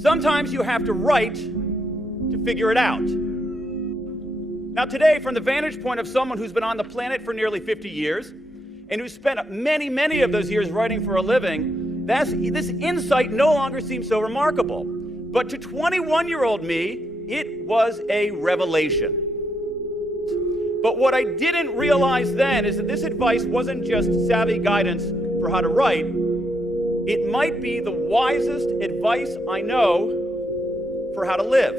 Sometimes you have to write to figure it out. Now today, from the vantage point of someone who's been on the planet for nearly 50 years and who spent many of those years writing for a living, this insight no longer seems so remarkable. But to 21-year-old me, it was a revelation. But what I didn't realize then is that this advice wasn't just savvy guidance for how to write. It might be the wisest advice I know for how to live.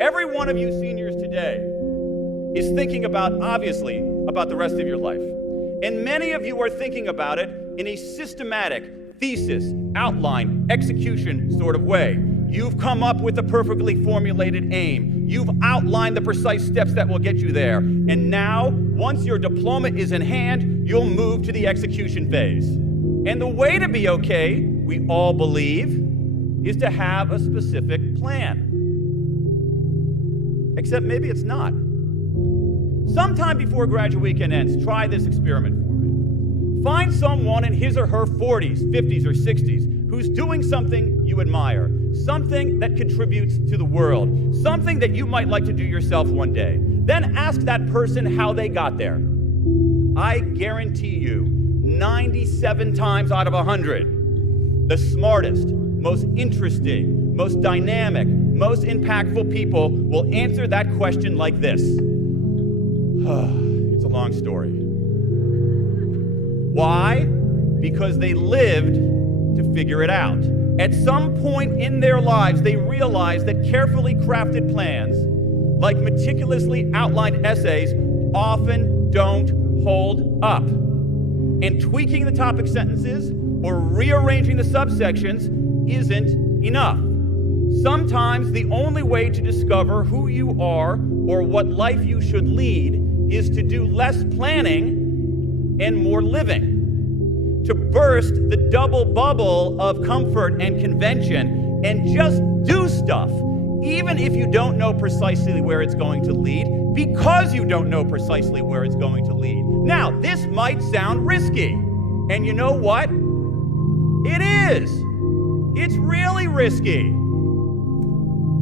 Every one of you seniors today is thinking obviously, about the rest of your life. And many of you are thinking about it in a systematic, thesis, outline, execution sort of way. You've come up with a perfectly formulated aim. You've outlined the precise steps that will get you there. And now, once your diploma is in hand, you'll move to the execution phase. And the way to be okay, we all believe, is to have a specific plan. Except maybe it's not. Sometime before graduate weekend ends, try this experiment for me. Find someone in his or her 40s, 50s, or 60s who's doing something you admire, something that contributes to the world, something that you might like to do yourself one day. Then ask that person how they got there. I guarantee you, 97 times out of 100, the smartest, most interesting, most dynamic, most impactful people will answer that question like this. It's a long story. Why? Because they lived to figure it out. At some point in their lives, they realized that carefully crafted plans, like meticulously outlined essays, often don't hold up. And tweaking the topic sentences or rearranging the subsections isn't enough. Sometimes the only way to discover who you are or what life you should lead is to do less planning and more living. To burst the double bubble of comfort and convention and just do stuff, even if you don't know precisely where it's going to lead, because you don't know precisely where it's going to lead. Now, this might sound risky, and you know what? It is. It's really risky.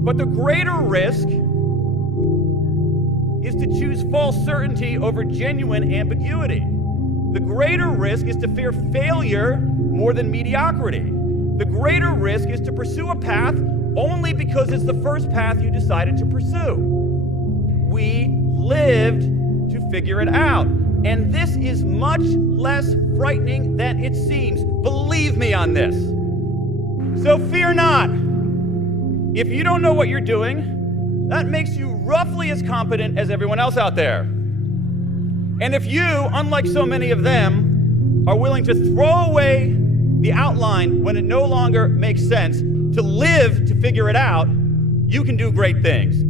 But the greater risk is to choose false certainty over genuine ambiguity. The greater risk is to fear failure more than mediocrity. The greater risk is to pursue a path only because it's the first path you decided to pursue. We lived to figure it out. And this is much less frightening than it seems. Believe me on this. So fear not. If you don't know what you're doing, that makes you roughly as competent as everyone else out there. And if you, unlike so many of them, are willing to throw away the outline when it no longer makes sense, to live to figure it out, you can do great things.